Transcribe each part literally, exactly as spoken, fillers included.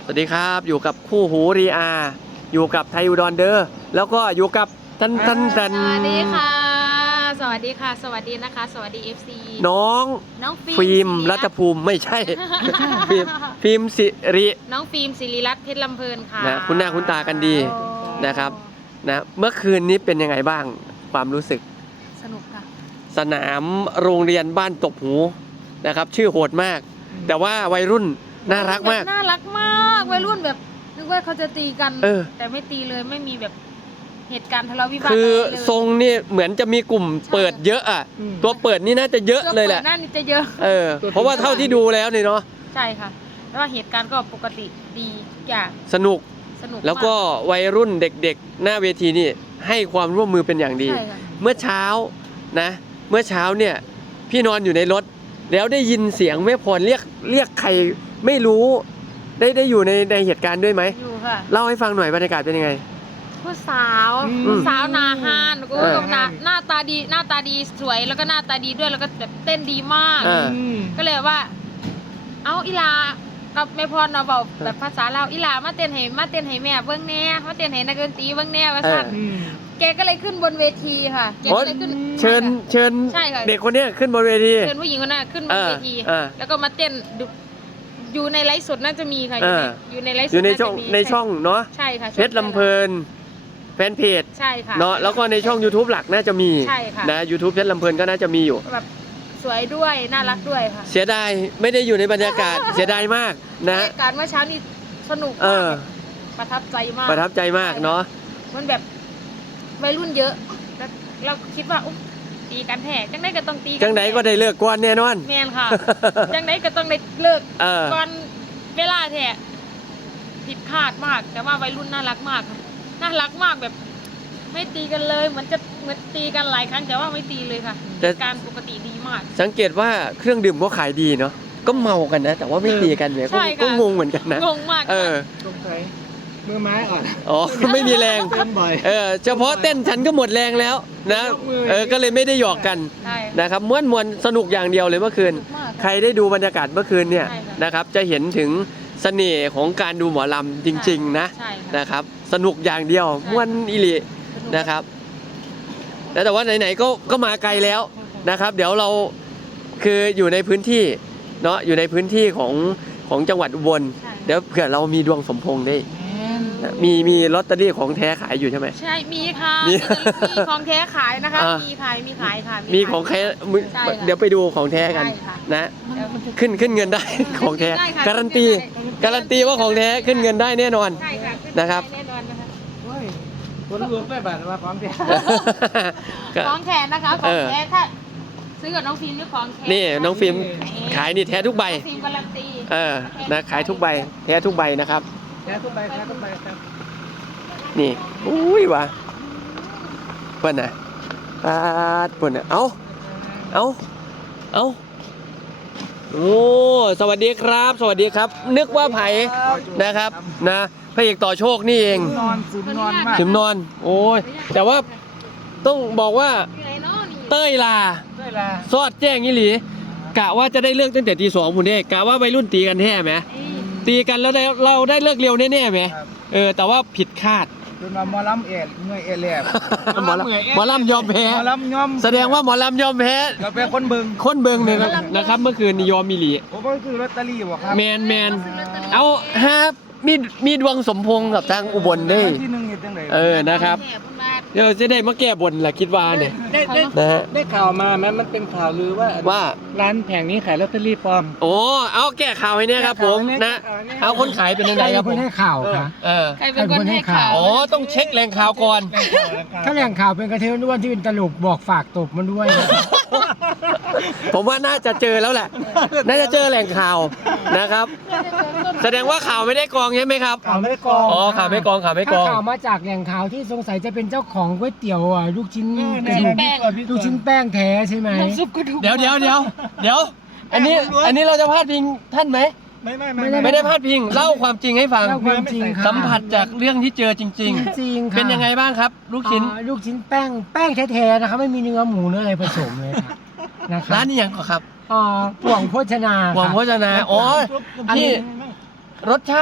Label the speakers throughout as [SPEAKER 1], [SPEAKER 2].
[SPEAKER 1] วัสดีครับอยู่กับคู่หูรีอาอยู่กับไทยอุดรเดอร์แล้วก็อยู่กับท่านท่านท่าน
[SPEAKER 2] สวัสดีค่ะสวัสดีค่ะสวัสดีนะคะสวัสดี เอฟ ซี
[SPEAKER 1] น้อง
[SPEAKER 2] น้อง
[SPEAKER 1] ฟิล์มรัตภูมิไม่ใช่ ฟิล์มฟิล์มสิริ
[SPEAKER 2] น้องฟิล์มศิริรัตน์เพชรลำเพลินค่ะ
[SPEAKER 1] นะคุณหน้าคุณตากันดีนะครับนะเมื่อคืนนี้เป็นยังไงบ้างความรู้สึก
[SPEAKER 2] สนุกค่ะ
[SPEAKER 1] สนามโรงเรียนบ้านตบหูนะครับชื่อโหดมาก แต่ว่าวัยรุ่นน่ารักมาก
[SPEAKER 2] น่ารักมากวัยรุ่นแบบนึกว่าเขาจะตีกัน
[SPEAKER 1] เออ
[SPEAKER 2] แต่ไม่ตีเลยไม่มีแบบเหตุการณ์ทะเลาะวิวาท
[SPEAKER 1] คือ
[SPEAKER 2] อะไรเลย
[SPEAKER 1] ทรงนี่เหมือนจะมีกลุ่มเปิดเยอะอ่ะตัวเปิดนี่น่าจะเยอะเลยแหละ
[SPEAKER 2] ตัวปิดหน้านี่จะเยอะ
[SPEAKER 1] เออเพราะว่าเท่าที่ดูแล้วเนี่ยเนาะ
[SPEAKER 2] ใช่ค่ะแล้วว่าเหตุการณ์ก็ปกติดีทุกอย่าง
[SPEAKER 1] สนุก
[SPEAKER 2] สนุก
[SPEAKER 1] แล้วก็วัยรุ่นเด็กๆ หน้าเวทีนี่ให้ความร่วมมือเป็นอย่างดี
[SPEAKER 2] ใช่ค่ะ
[SPEAKER 1] เมื่อเช้านะเมื่อเช้าเนี่ยพี่นอนอยู่ในรถ แล้วได้ยินเสียงแม่พรเรียกเรียกใครไม่รู้ได้ได้อยู่ในในเหตุการณ์ด้วยไหม
[SPEAKER 2] อยู่ค่ะ
[SPEAKER 1] เล่าให้ฟังหน่อยบรรยากาศเป็นยังไง
[SPEAKER 2] ผู้สาว
[SPEAKER 1] อืม
[SPEAKER 2] ผู้สาวนาฮานก็
[SPEAKER 1] เออ
[SPEAKER 2] หน้าหน้าตาดีหน้าตาดีสวยแล้วก็หน้าตาดีด้วยแล้วก็แบบเต้นดีมาก
[SPEAKER 1] เออ
[SPEAKER 2] ก็เลยว่า เอาอีลากับแม่พรเราเบาแบบภาษาเราวอีลามาเต้นให้มาเต้นให้แม่เบิ้งแน่มาเต้นให้นักดนตรีเบิ้งแน่ว่าสั่นแกก็เลยขึ้นบนเวทีค่ะแก
[SPEAKER 1] โอ๊
[SPEAKER 2] ก็
[SPEAKER 1] ย
[SPEAKER 2] เลยขึ้น
[SPEAKER 1] เชิญเชิญ
[SPEAKER 2] ใช่ค่ะ
[SPEAKER 1] เด็กคนเนี้ยขึ้นบนเวที
[SPEAKER 2] เชิญผู้หญิงคนนั้นขึ้นบ
[SPEAKER 1] เอน อ
[SPEAKER 2] เวที
[SPEAKER 1] เออ
[SPEAKER 2] แล้วก็มาเต้นดูอยู่ในไลฟ์สดน่าจะมีค่ะอยู่ใน
[SPEAKER 1] เออ
[SPEAKER 2] อยู่ในไลฟ์สด
[SPEAKER 1] อยู่ใน
[SPEAKER 2] าจะ
[SPEAKER 1] ช่อง
[SPEAKER 2] มี
[SPEAKER 1] ในช่องเนาะ
[SPEAKER 2] ใช่ค่ะ
[SPEAKER 1] เพชรลำเพลินแฟนเพจ
[SPEAKER 2] ใช่ค่ะ
[SPEAKER 1] เนาะแล้วก็ในช่อง YouTube หลักน่าจะมี
[SPEAKER 2] ใช่ค่ะ
[SPEAKER 1] นะ YouTube เพชรลำเพลินก็น่าจะมีอยู่
[SPEAKER 2] แบบสวยด้วยน่ารักด้วยค่ะ
[SPEAKER 1] เสียดายไม่ได้อยู่ในบรรยากาศ เสียดายมากนะ
[SPEAKER 2] บรรยากาศเมื่อเช้านี่สนุก
[SPEAKER 1] เอ
[SPEAKER 2] มาก
[SPEAKER 1] อ
[SPEAKER 2] แบบประทับใจมาก
[SPEAKER 1] ประทับใจมากเนาะ
[SPEAKER 2] มันแบบวัยรุ่นเยอะแล้วเราคิดว่าอุ๊ยตีกันแท้จังได้ก็ต้องตีกั
[SPEAKER 1] จังไหนก็ได้เลิกก่อนแน่นอน
[SPEAKER 2] แมนค่ะ จังได้ก็ต้องได้เลิก
[SPEAKER 1] เออ
[SPEAKER 2] ก่อนเวลาแท้ผิดคาดมาก แต่ว่าวัยรุ่นน่ารักมากค่ะน่ารักมากแบบ ไม่ตีกันเลยเหมือนจะเหมือนตีกันหลายครั้งแต่ว่าไม่ตีเลยค่ะ
[SPEAKER 1] แต่
[SPEAKER 2] การปกติดีมาก
[SPEAKER 1] สังเกตว่าเครื่องดื่มก็ขายดีเนาะก็เมากันนะ แต่ว่าไม่ตีกันเนี่ย
[SPEAKER 2] ใช่ค่ะ
[SPEAKER 1] ก็งงเหมือนกันนะ
[SPEAKER 2] งงมาก
[SPEAKER 1] เออ
[SPEAKER 3] สงสัยมือไม้อ่อน
[SPEAKER 1] อ๋อ ไม่มีแรง
[SPEAKER 3] เต้นบ่อย
[SPEAKER 1] เออเฉพาะเต้นฉันก็หมดแรงแล้วนะเออก็เลยไม่ได้หยอกกัน
[SPEAKER 2] ใช่
[SPEAKER 1] นะครับม้วนมวนสนุกอย่างเดียวเลยเมื่อคืน
[SPEAKER 2] สนุกมาก
[SPEAKER 1] ใครได้ดูบรรยากาศเมื่อคืนเนี่ย
[SPEAKER 2] ใช่ค่ะ
[SPEAKER 1] นะครับจะเห็นถึงเสน่ห์ของการดูหมอลำจริง ๆ นะ
[SPEAKER 2] ใช่ค่ะ
[SPEAKER 1] นะครับสนุกอย่างเดียว
[SPEAKER 2] ใช่
[SPEAKER 1] ม้วนอิลิ
[SPEAKER 2] สก
[SPEAKER 1] นะครับแต่แต่ว่าไหนๆก็ก็มาไกลแล้วนะครับ เดี๋ยวเราคืออยู่ในพื้นที่เนาะอยู่ในพื้นที่ของของจังหวัดอุบล
[SPEAKER 2] ใช่
[SPEAKER 1] เดี๋ยวเผื่อเรามีดวงสมพงษ์ได้นะมีมีลอตเตอรี่ของแท้ขายอยู่ใช่ไหม
[SPEAKER 2] ใช่ มีค่ะ
[SPEAKER 1] มี
[SPEAKER 2] มีของแท้ขายนะคะ
[SPEAKER 1] อ่ามี
[SPEAKER 2] มีขาย มีขายค่ะ
[SPEAKER 1] มี
[SPEAKER 2] ขาย
[SPEAKER 1] ของแท้มึง
[SPEAKER 2] ใช่ค่ะ
[SPEAKER 1] เดี๋ยวไปดูของแท้กัน
[SPEAKER 2] ใช่ค่ะ
[SPEAKER 1] นะ
[SPEAKER 2] เดี๋ยว
[SPEAKER 1] ขึ้นขึ้นเงินได้ ของแท้
[SPEAKER 2] ได้ค่ะ
[SPEAKER 1] การันตี
[SPEAKER 2] ขึ้นเงินได้
[SPEAKER 1] การันตีว่าของแท้ขึ้นเงินได้แน่นอน
[SPEAKER 2] ใช่ค่ะขึ้
[SPEAKER 1] นะครับ
[SPEAKER 2] ได้แน่นอนนะคะ
[SPEAKER 3] โอ้ยคนรวมได้บัตรมาพร้อมเดียว
[SPEAKER 1] ก็
[SPEAKER 2] ของแขนนะคะ ข
[SPEAKER 1] เอ
[SPEAKER 2] อง
[SPEAKER 1] อ
[SPEAKER 2] แท้ถ้าซื้อกับน้องฟิล์มนี่ของแท้
[SPEAKER 1] นี่น้องฟิล์มขายนี่แท้ทุกใบ
[SPEAKER 2] น้องฟิล์มการันตี
[SPEAKER 1] เออนะขายทุกใบแท้ทุกใบนะครับ
[SPEAKER 3] แค่ทุกใบแค่ทุกใบครับ
[SPEAKER 1] นี่อุ้ยวะเปิ้นน่ะปาดเปิ้นน่ะเอาเอาเอาโอ้สวัสดีครับ สวัสดีครับ นึกว่าไผนะครับนะพระเอกต่อโชคนี่เอง
[SPEAKER 3] นอนซึมนอนมาก
[SPEAKER 1] สิมนอนโอ้ยแต่ว่าต้องบอกว่า
[SPEAKER 2] เหนื่อยเนาะนี่
[SPEAKER 1] เต้ยลา
[SPEAKER 3] ได้ละ
[SPEAKER 1] ซอดแจ้งยี่หลีกะว่าจะได้เลิกตั้งแต่ตีสองพุ่นเด้กะว่าวัยรุ่นตีกันแท้ไหม
[SPEAKER 2] เอ้ย
[SPEAKER 1] ตีกันแล้วได้เราได้เลิกเร็วแน่ๆไหม
[SPEAKER 3] ครับ
[SPEAKER 1] เออแต่ว่าผิดคาด
[SPEAKER 3] จนมาหมอลำเอ็ดเมื่อยเอ็ดแหลบ
[SPEAKER 1] หมอลำหมอลำยอมแพ้
[SPEAKER 3] หมอลำยอม
[SPEAKER 1] แสดงว่าหมอลำยอมแพ้
[SPEAKER 3] เราเป็นคนเบิ่ง
[SPEAKER 1] คนเบิงเนี่ยนะนะครับเมื่อคืนนี่ยอมมีหลี
[SPEAKER 3] ผมก็คือลอตเตอรี่บ่ครับ
[SPEAKER 1] แมนแมนเอาฮะมีมีดวงสมพงษ์กับทางอุบลเด้
[SPEAKER 3] ที่หนึ่งเห็นจังได
[SPEAKER 1] เออนะครับ
[SPEAKER 2] แหม่พุ่นมา
[SPEAKER 1] เดี๋ยวจะได้มาแก้บนแหละคิดว่าเนี่ย
[SPEAKER 3] ได้ได้
[SPEAKER 1] นะฮะ
[SPEAKER 3] ได้ข่าวมาไหมมันเป็นข่าวลือว่า
[SPEAKER 1] ว่า
[SPEAKER 3] ร้านแผงนี้ขายลอตเตอรี่ปลอม
[SPEAKER 1] โอ้เอาแก้ข่าวให้เนี่ยครับผมนะ เอาคนขายเป็นยังไงครับผม
[SPEAKER 4] ให้ข่าวค่ะ
[SPEAKER 1] เออ
[SPEAKER 2] ใครเป็นคนให้ข่าว
[SPEAKER 1] อ๋อต้องเช็คแหล่งข่าวก่อน
[SPEAKER 4] ถ้าแหล่งข่าวเป็นกระเทยอ้วนที่เป็นตลกบอกฝากตบมันด้วยนะ
[SPEAKER 1] ผมว่าน่าจะเจอแล้วแหละ น่าจะเจอแหล่งข่าวนะครับ แสดงว่าข่าวไม่ได้กรองใช่ไหมครับ
[SPEAKER 4] ข่าวไม่ได้กรอง
[SPEAKER 1] อ๋อข่าวไม่กรองข่าวไม่กรอง
[SPEAKER 4] ถ้าข่าวมาจากแหล่งข่าวที่สงสัยจะเป็นเจ้าของก๋วยเตี๋ยวอ่ะลูกชิ้นกระดูก
[SPEAKER 2] แป้ง
[SPEAKER 4] ลูกชิ้นแป้งแท้ใช่ไหม
[SPEAKER 2] น้ำซุปกระดูก
[SPEAKER 1] เดี๋ยวเดี๋ยวเดี๋ยวเดี๋ยว อันนี้อันนี้เราจะพาดพิงท่านไหม
[SPEAKER 3] ไม่ไม่
[SPEAKER 4] ไม่
[SPEAKER 3] ไม่
[SPEAKER 4] ได้
[SPEAKER 1] ไม่ได้พาดพิง เล่าความจริงให้ฟัง
[SPEAKER 4] เล่าความจริงค่ะ
[SPEAKER 1] สัมผัสจากเรื่องที่เจอจริง
[SPEAKER 4] จริงๆ
[SPEAKER 1] ๆ
[SPEAKER 4] ค่ะ
[SPEAKER 1] เป็นยังไงบ้างครับ ลูกชิ้น
[SPEAKER 4] อ่าลูกชิ้นแป้งแป้งแท้ๆนะคะไม่มีเนื้อหมูเนื้ออะไรผสมเลยค่ะนะคะ
[SPEAKER 1] ร้านนี้ยังก่อนครับ
[SPEAKER 4] อ่าป่วงโภชนา
[SPEAKER 1] หวัง
[SPEAKER 4] ค่ะ
[SPEAKER 1] โภชนาอ๋อ
[SPEAKER 4] อันนี้
[SPEAKER 1] ที่รสชาติ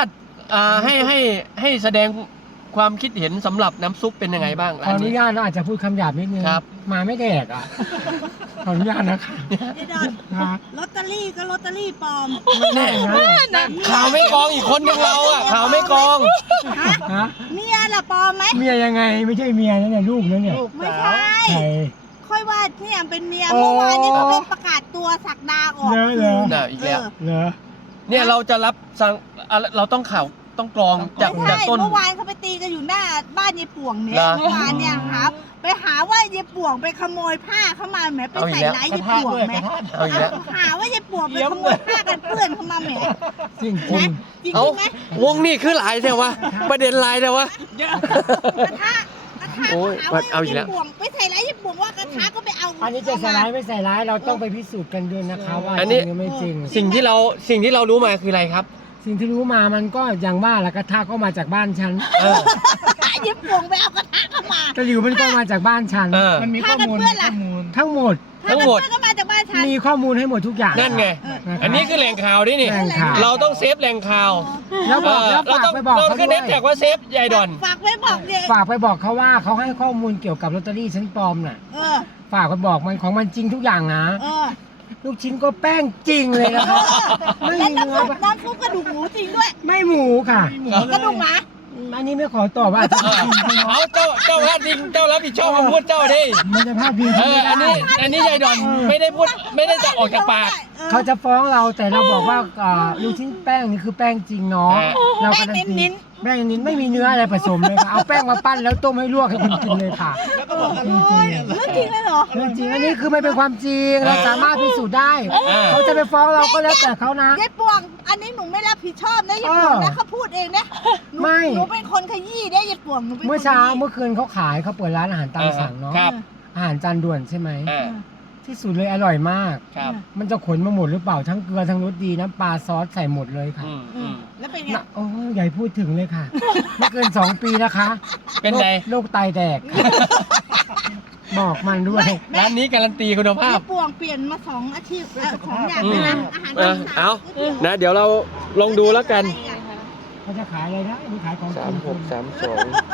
[SPEAKER 1] อ่าให้ให้ให้แสดงความคิดเห็นสำหรับน้ำซุปเป็นยังไงบ้าง
[SPEAKER 4] ขออนุญาตนะอาจจะพูดคำหยาบนิดนึง
[SPEAKER 1] ครับ
[SPEAKER 4] มาไม่แดกอ่ะ ขออนุญาตนะคะ
[SPEAKER 5] ไอ้ดอน
[SPEAKER 4] นะ
[SPEAKER 5] ลอตเตอรี่ก็ลอตเตอรี่ปลอม
[SPEAKER 4] แน่นะ
[SPEAKER 1] ข่าวไม่กรองอีกคนหนึงเราอ่ะข่าวไม่กรอง
[SPEAKER 5] ฮะ
[SPEAKER 4] ฮะ
[SPEAKER 5] เมียล่ะปลอมไหม
[SPEAKER 4] เมียยังไงไม่ใช่เมียนะเนี่ยลูกนะเนี่ย
[SPEAKER 5] ไม่ใช่
[SPEAKER 4] ใคร
[SPEAKER 5] ค่อยว่าเนี่ยเป็นเมีย
[SPEAKER 4] โอ้
[SPEAKER 5] เมื่อวานนี้เขาไปประกาศตัวสักดาออก
[SPEAKER 4] เหรอเหรอ
[SPEAKER 1] น่ะอีกแล้ว
[SPEAKER 4] เหรอ
[SPEAKER 1] เนี่ยเราจะรับสั่งอ่ะเราต้องข่าวต้องกรองจาก
[SPEAKER 5] ไม่
[SPEAKER 1] จาก
[SPEAKER 5] ใช่
[SPEAKER 1] ต้น
[SPEAKER 5] เมื่อวานเขาไปตีกันอยู่หน้าบ้านยายป่วงเนี่ย
[SPEAKER 1] เหรอ
[SPEAKER 5] เมื่อวานเนี่ยครับไปหาว่ายายป่วงไปขโมยผ้าเข้ามาแหมไป
[SPEAKER 1] เอาอีก
[SPEAKER 5] ใส่
[SPEAKER 1] แล้ว
[SPEAKER 5] ร้ายยายป่วงไหม
[SPEAKER 1] เอาอีกแล้ว
[SPEAKER 5] หาว่ายายป่วงไปขโมยผ้ากันเปื้อนเข้ามาแหม
[SPEAKER 4] จริงจริง
[SPEAKER 5] จริง
[SPEAKER 1] เอา
[SPEAKER 5] ไหม
[SPEAKER 1] วงนี่คือหลายแต่ว่าประเด็นหลายแต่ว่า
[SPEAKER 5] กระทะกระทะ
[SPEAKER 1] โอ้ย
[SPEAKER 5] หาว่า
[SPEAKER 1] เอาอีกแล้ว
[SPEAKER 5] ยายป่วงไปใส่ร้ายยายป่วงว่ากระทะก็ไปเอา
[SPEAKER 4] อันนี้จะใส่ร้ายไม่ใส่ร้ายเราต้องไปพิสูจน์กันด้วยนะคะว่า
[SPEAKER 1] อัน
[SPEAKER 4] จ
[SPEAKER 1] นี้
[SPEAKER 4] ริงหรือไม่จริง
[SPEAKER 1] สิ่งที่เราสิ่งที่เรารู้มาคืออะไรครับ
[SPEAKER 4] สิ่งที่รู้มามันก็อย่างว่าแหละกระทะก็มาจากบ้านฉัน
[SPEAKER 1] เออ
[SPEAKER 5] ยายป่วงไปเอากระทะเข้ามา
[SPEAKER 4] ตะหลิวมันก็มาจากบ้านฉัน
[SPEAKER 1] เออ
[SPEAKER 3] มันมีข้อมูล
[SPEAKER 5] ผ้ากันเปื้อนล่ะ
[SPEAKER 3] ข้อมูล
[SPEAKER 4] ทั้งหมด
[SPEAKER 1] ทั้งหมด
[SPEAKER 5] ผ้ากันเปื้อนก็มาจากบ้านฉัน
[SPEAKER 4] มีข้อมูลให้หมดทุกอย่าง
[SPEAKER 1] นั่นไง
[SPEAKER 4] นะครับ
[SPEAKER 1] อันนี้คือแหล่งข่าวดินี่
[SPEAKER 4] แหล่งข่าว
[SPEAKER 1] เราต้องเซฟแหล่งข่าว
[SPEAKER 4] แล้วบอกแล้ว
[SPEAKER 1] เรา
[SPEAKER 4] ฝาก
[SPEAKER 1] ต้อง
[SPEAKER 4] ไปบอก
[SPEAKER 1] เรา
[SPEAKER 4] เขา
[SPEAKER 1] ขึ้น
[SPEAKER 4] ด้
[SPEAKER 1] เน็
[SPEAKER 4] ว
[SPEAKER 1] ต
[SPEAKER 4] ย
[SPEAKER 1] แท็กว่าเซฟยายดอน
[SPEAKER 5] ฝากไว้บอกเนี่ย
[SPEAKER 4] ฝากไปบอกเขาว่าเขาให้ข้อมูลเกี่ยวกับลอตเตอรี่ชั้นปลอมน่ะ
[SPEAKER 5] เออ
[SPEAKER 4] ฝากไปบอกมันของมันจริงทุกอย่างนะ
[SPEAKER 5] เออ
[SPEAKER 4] ลูกชิ้นก็แป้งจริงเลยนะครับ ไม่
[SPEAKER 5] แล้ว
[SPEAKER 4] มี
[SPEAKER 5] น้ำ
[SPEAKER 4] เนื้อ
[SPEAKER 5] ซุปน้ำซุปกระดูกหมูจริงด้วย
[SPEAKER 4] ไม่หมูค่ะ
[SPEAKER 5] กระดูกหมา
[SPEAKER 4] อันนี้ไม่ขอตอบว่าจะ
[SPEAKER 1] เออเอาเจ้าเจ้าพลาดจริงเจ้ารับผิดชอบมาพูดเจ้าดิ
[SPEAKER 4] มันจะพลาดพิง
[SPEAKER 1] เอ
[SPEAKER 4] เขา
[SPEAKER 1] อ
[SPEAKER 4] ไม่
[SPEAKER 1] อัน
[SPEAKER 4] ได้
[SPEAKER 1] นี้อันนี้ยายดอนไม่ได้พูดไม่ได้จะออกจากปาก
[SPEAKER 4] เขาจะฟ้องเราแต่เราบอกว่าอ่าลูกชิ้นแป้งนี่คือแป้งจริงเนาะ
[SPEAKER 1] เออ
[SPEAKER 4] เราการันตีแป้งนิ้นไม่มีเนื้ออะไรผสมเลยค่ะเอาแป้งมาปั้นแล้วต้มให้ลวกให้คุณกินเลยค่ะจริงจริง
[SPEAKER 5] เรื่องจริงเลยเหรอ
[SPEAKER 4] เรื่องจริงอันนี้คือไม่เป็นความจริงเราสามารถพิสูจน์ได้ เขาจะไปฟ้องเราก็แล้วแต่เขานะ
[SPEAKER 5] ยายป่วง อันนี้หนูไม่รับผิดชอบนะยายป่วงนะเขาพูดเองนะหนู
[SPEAKER 4] ไม่
[SPEAKER 5] หนูเป็นคนขยี้ได้ยายป่วงหนูเป็นคน
[SPEAKER 4] เมื่อเช้า
[SPEAKER 5] ขยี้
[SPEAKER 4] เมื่อคืนเขาขายเขาเปิดร้านอาหารตามสั่งเนาะ
[SPEAKER 1] ครับ
[SPEAKER 4] อาหารจานด่วนใช่ไหม
[SPEAKER 1] เออ
[SPEAKER 4] ที่สุดเลยอร่อยมาก
[SPEAKER 1] ครับ
[SPEAKER 4] มันจะขนมาหมดหรือเปล่าทั้งเกลือทั้งรสดีน้ำปลาซอสใส่หมดเลยค่ะ
[SPEAKER 1] อืม
[SPEAKER 5] อื
[SPEAKER 1] อื
[SPEAKER 5] ม
[SPEAKER 1] ม
[SPEAKER 5] แล้วเป็นไง
[SPEAKER 4] น่ะโอ้ยใหญ่พูดถึงเลยค่ะ ไม่เกินสองปีนะคะ
[SPEAKER 1] เป็นไง
[SPEAKER 4] โรคไตแดก บอกมันด้วย
[SPEAKER 1] ร้านนี้การันตีคุณภาพ
[SPEAKER 5] ยายป่วงเปลี่ยนมาสองอาชีพเอ่อสองอย่าง
[SPEAKER 1] อืม
[SPEAKER 5] เลยนะอาหาร
[SPEAKER 1] เอ
[SPEAKER 5] ตา
[SPEAKER 1] อ
[SPEAKER 5] มสั่ง
[SPEAKER 1] เอา
[SPEAKER 5] ก๋วยตี๋ยว
[SPEAKER 1] นะเดี๋ยวเราลองดูแล้วกัน
[SPEAKER 4] เขาจะขายอะไรนะนี่ขายของ
[SPEAKER 1] สาม
[SPEAKER 4] กิน
[SPEAKER 1] หกสามสอง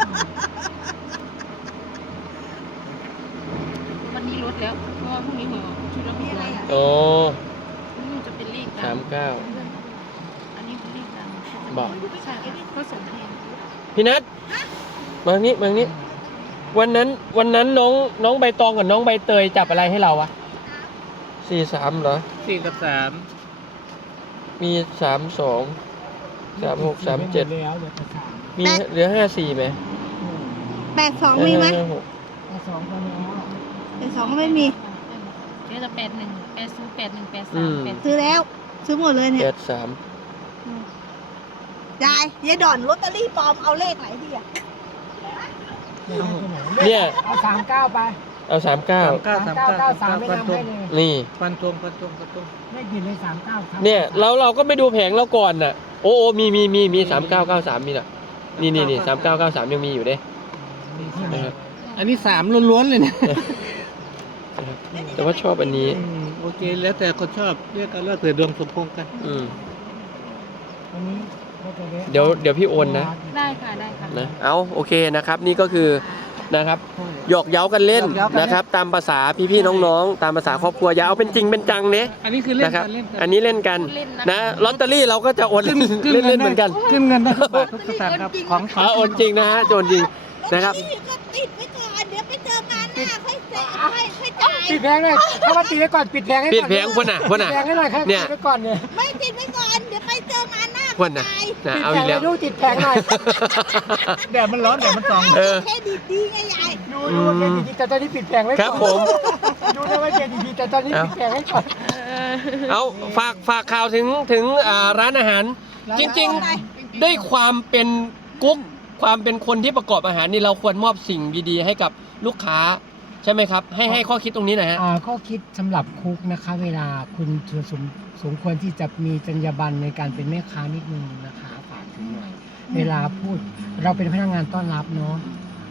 [SPEAKER 2] วันนี้ลดแล้วเพราะว่าพรุ่งนี้หัวชุดละหกร้อย
[SPEAKER 1] โอ้
[SPEAKER 2] นี่จะเป็นเลข
[SPEAKER 1] สามเก้า
[SPEAKER 2] อันนี้เป็นเลขดัง
[SPEAKER 1] บอก
[SPEAKER 2] ใช่ก็สมเพลง
[SPEAKER 1] พี่นัทมาทางนี้มาทางนี้ วันนั้นวันนั้นน้องน้องใบตองกับน้องใบเตยจับอะไรให้เราวะสี่สามเหรอ
[SPEAKER 3] สี่กับสาม
[SPEAKER 1] มีสามสองสามหกสามเจ็ด
[SPEAKER 4] แล้วเดี๋ยวจะถาม
[SPEAKER 1] มีเหลือห้าสี่ไหม
[SPEAKER 5] แปดสองมีไหม
[SPEAKER 1] ห้าหก
[SPEAKER 4] เอาสองคนแล้ว
[SPEAKER 5] แปดสองก็ไม่มี
[SPEAKER 2] เดี๋ยวจะแปดหนึ่งแปดศูนย์แปดหนึ่งแปดสามแปด
[SPEAKER 5] ซื้อแล้ว ซื้อหมดเลยเนี่
[SPEAKER 1] แป
[SPEAKER 5] ย
[SPEAKER 1] ดสาม
[SPEAKER 5] ยายยายดอนลอตเตอรี่ปลอมเอาเลขไหนดีอะ
[SPEAKER 1] เนี่ย
[SPEAKER 4] เอาสามเก้าไป
[SPEAKER 1] เอาสามเก้า
[SPEAKER 3] สามเก้าสามเก้า
[SPEAKER 4] สามไม่
[SPEAKER 3] ฟัน
[SPEAKER 4] นำ
[SPEAKER 3] ตร
[SPEAKER 4] ให้
[SPEAKER 3] ง
[SPEAKER 4] เลย
[SPEAKER 1] นี่
[SPEAKER 3] ฟันตรงฟันตรงฟันตรง
[SPEAKER 4] ไม่ผิดเลยสามเก้า
[SPEAKER 1] เนี่ยเราเราก็ไปดูแผงเราก่อนน่ะ โอ้โอ้มีมีมีมีสามเก้าเก้าสามมีน่ะนี่นี่นี่สามเก้าเก้าสามยังมีอยู่เด้นะครับ
[SPEAKER 3] อันนี้สามล้วนๆเลยเนี่ย
[SPEAKER 1] นะครับแต่ว่าชอบอันนี้
[SPEAKER 3] อืมโอเคแล้วแต่คนชอบเรียกกันแล้วแต่ดวงสมพงษ์กัน
[SPEAKER 1] อืม
[SPEAKER 4] วันนี้ก็จะแวะ
[SPEAKER 1] เดี๋ยวเดี๋ยวพี่โอนนะ
[SPEAKER 2] ได้ค่ะได้ค่ะ
[SPEAKER 1] นะเอาโอเคนะครับนี่ก็คือนะครับหยอกเย้ากันเล่นนะครับ ตามภาษาพี่ๆน้องๆ ตามภาษาครอบครัวอย่าเอาเป็นจริงเป็นจังเนี้ย
[SPEAKER 3] อันนี้คือเล่น
[SPEAKER 1] นะค
[SPEAKER 3] กั
[SPEAKER 1] รับ
[SPEAKER 3] นเล่นกั
[SPEAKER 1] อันนี้เล่นกันนะลอตเตอรี่เราก็จะโอนเล่นเล่นๆเหมือนกัน
[SPEAKER 3] ขึ้นเงินได้ทุกบาททุกสตางค์ครับของ
[SPEAKER 1] อ๋อโอนจริงนะฮะโอนจริงนะครับ
[SPEAKER 5] ลอตเตอรี่ก็ติดไว้ก่อน เดี๋ยวไปเจองานหน้าค่อยเสร็จค่อยค่อยจ่าย
[SPEAKER 4] ปิดแผงหน่อยถ้าว่าปิดไว้ก่อนปิดแผงให้ก่อน
[SPEAKER 1] ปิดแผงพ่นน่ะพ่นน่ะ
[SPEAKER 4] ปิดแผงให้หน่อยครับ
[SPEAKER 1] เนี่ย
[SPEAKER 4] ปิดไว้ก่อนเนี่ย
[SPEAKER 5] ไม่ติดไว้ก่อน เดี๋ยวไปเจองานหน้า
[SPEAKER 1] พ่นน่ะ
[SPEAKER 5] จ่าย
[SPEAKER 1] นะเอาอีกแล้ว
[SPEAKER 4] ดูติดแผงหน่อย
[SPEAKER 3] แดดมันร้อนแดดมันส่อง
[SPEAKER 1] เออ
[SPEAKER 5] เครดิตดีไงยาย
[SPEAKER 4] ดูดูว่าเครดิตดีแต่ตอนนี้ปิดแผงไว้ก่อน
[SPEAKER 1] ครับผม
[SPEAKER 4] ดูนะว่าเครดิตดีแต่ตอนนี้ปิดแผงไว้ก่อน
[SPEAKER 1] เอาฝากฝากข่าวถึงถึงอ่าร้านอาหาร จริงๆด้วยความเป็นกุ๊กความเป็นคนที่ประกอบอาหารนี่เราควรมอบสิ่งดีๆให้กับลูกค้าใช่ไหมครับ ให้ให้ข้อคิดตรงนี้หน่อยฮะ
[SPEAKER 4] อ่าข้อคิดสำหรับคุกนะคะ เวลาคุณสมสมควรที่จะมีจรรยาบรรณในการเป็นแม่ค้านิดนึงนะคะฝากถึงหน่อย เวลาพูดเราเป็นพนักงานต้อนรับเนาะ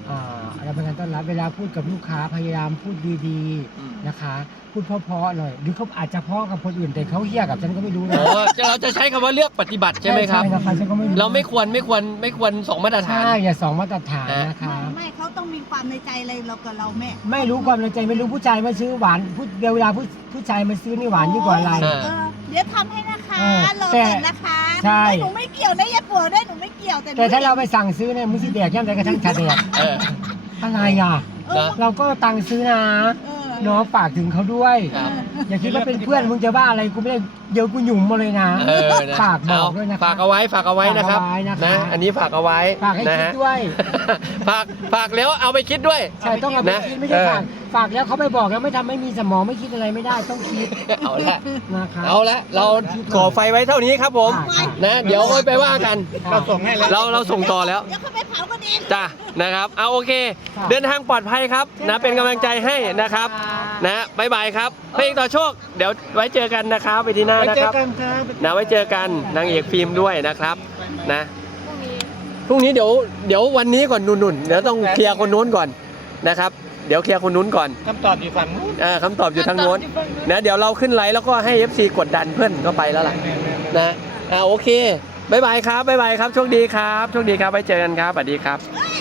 [SPEAKER 4] อ่าอะไรเป็นการต้อนรับเวลาพูดกับลูกค้าพยายามพูดดี
[SPEAKER 1] อืม
[SPEAKER 4] ๆนะคะ พูดเพราะๆหน่อยหรือเขาอาจจะเพราะกับคนอื่นแต่เขาเฮี้ยกับฉันก็ไม่รู้นะ
[SPEAKER 1] โอ้เราจะใช้คำว่าเลือกปฏิบัติใช่ไหมครับ
[SPEAKER 4] ใช่นะคะฉันก็ไม่รู้
[SPEAKER 1] เราไม่ควรไม่ควรไม่ควรสองมาตรฐาน
[SPEAKER 4] ใช่อย่าสองมาตรฐาน
[SPEAKER 1] อ่ะ
[SPEAKER 4] นะคะ
[SPEAKER 5] ไม่ไม่เขาต้องมีความในใจอะไรเรากับเราแม่
[SPEAKER 4] ไม่รู้ความในใจไม่รู้ผู้ชายมาซื้อหวานผู้เวลาผู้ผู้ชายมาซื้อนี่หวานยิ่งกว่าอะไร
[SPEAKER 1] เออ
[SPEAKER 5] เออเดี๋ยวทำให้นะคะ
[SPEAKER 4] เออ
[SPEAKER 5] รอ
[SPEAKER 4] แต่
[SPEAKER 5] ก่อนนะคะ
[SPEAKER 4] ใช่
[SPEAKER 5] เอ้ยหนูไม่เกี่ยวนะยายปวงได้หนูไม่เกี่ยวแต่หนู
[SPEAKER 4] แต่ถ้าเราไปสั่งซื้อเนี่ยมึงสิแดกย่ำใจกระทั่งชาแดก
[SPEAKER 1] เออ
[SPEAKER 4] อะไรอ่ะ
[SPEAKER 5] เออ
[SPEAKER 4] เราก็ตังค์ซื้อนะ
[SPEAKER 5] เออ
[SPEAKER 4] เนาะฝากถึงเขาด้วย
[SPEAKER 1] ครับ
[SPEAKER 4] อย่าคิดว่าเป็นเพื่อนมึงจะว่าอะไรกูไม่ได้เดี๋ยวกูหยุ่มมาเลยนะ
[SPEAKER 1] เออนะ
[SPEAKER 4] ฝากบอกด้วยนะคะ
[SPEAKER 1] ฝากเอาไว้ฝากเอาไว้นะครับ
[SPEAKER 4] ฝากเอาไว้นะคะ
[SPEAKER 1] นะอันนี้ฝากเอาไว้
[SPEAKER 4] ฝากให้
[SPEAKER 1] นะ
[SPEAKER 4] คิด
[SPEAKER 1] ฮะ
[SPEAKER 4] ด้วย
[SPEAKER 1] ฝากฝากแล้วเอาไปคิดด้วย
[SPEAKER 4] ใช่ต้องเอาไป
[SPEAKER 1] นะ
[SPEAKER 4] คิดไม่ใช่
[SPEAKER 1] เออ
[SPEAKER 4] ฝากฝากแล้วเขาไปบอกแล้วไม่ทำไม่มีสมองไม่คิดอะไรไม่ได้ต้องคิด
[SPEAKER 1] เอาละ
[SPEAKER 4] นะคะ
[SPEAKER 1] เอาละเราก่อไฟไว้เท่านี้ครับผม
[SPEAKER 4] ค่ะ
[SPEAKER 1] นะเดี๋ยวค่อยไปว่ากัน
[SPEAKER 3] เราส่งให้แล้ว
[SPEAKER 1] เราเราส่งต่อแล้ว
[SPEAKER 5] เดี๋ยวเขาไปเผากันเอง
[SPEAKER 1] จ้ะนะครับเอาโอเค
[SPEAKER 4] ค่ะ
[SPEAKER 1] เดินทางปลอดภัยครับนะเป็นกำลังใจให้นะครับนะบ๊ายบายครับเพลงต่อโชคเดี๋ยวไว้เจอกันนะครับไปที่หน้า
[SPEAKER 3] ไป
[SPEAKER 1] นะ
[SPEAKER 3] เจ
[SPEAKER 1] ค
[SPEAKER 3] อ
[SPEAKER 1] รับ
[SPEAKER 3] กันครับ
[SPEAKER 1] นะไว้เจอกันนางเอกฟิล์มด้วยนะครับนะ
[SPEAKER 2] พรุ่งนี้
[SPEAKER 1] พรุ่งนี้เดี๋ยวเดี๋ยววันนี้ก่อนนุ่นๆเดี๋ยวต้องเคลียร์คนนู้นก่อนนะครับเดี๋ยวเคลียร์คนนู้นก่อน
[SPEAKER 3] คำตอบอยู่ฝั่งนู้น
[SPEAKER 1] อ่าคำตอบอยู่ทางโน้นนะเดี๋ยวเราขึ้นไลฟ์แล้วก็ให้ เอฟ ซี กดดันเพื่อนก็ไปแล้วล่ะนะอ่าโอเคบ๊ายบายครับบ๊ายบายครับโชคดีครับโชคดีครับไว้เจอกันครับสวัสดีครับ
[SPEAKER 5] เอ้ย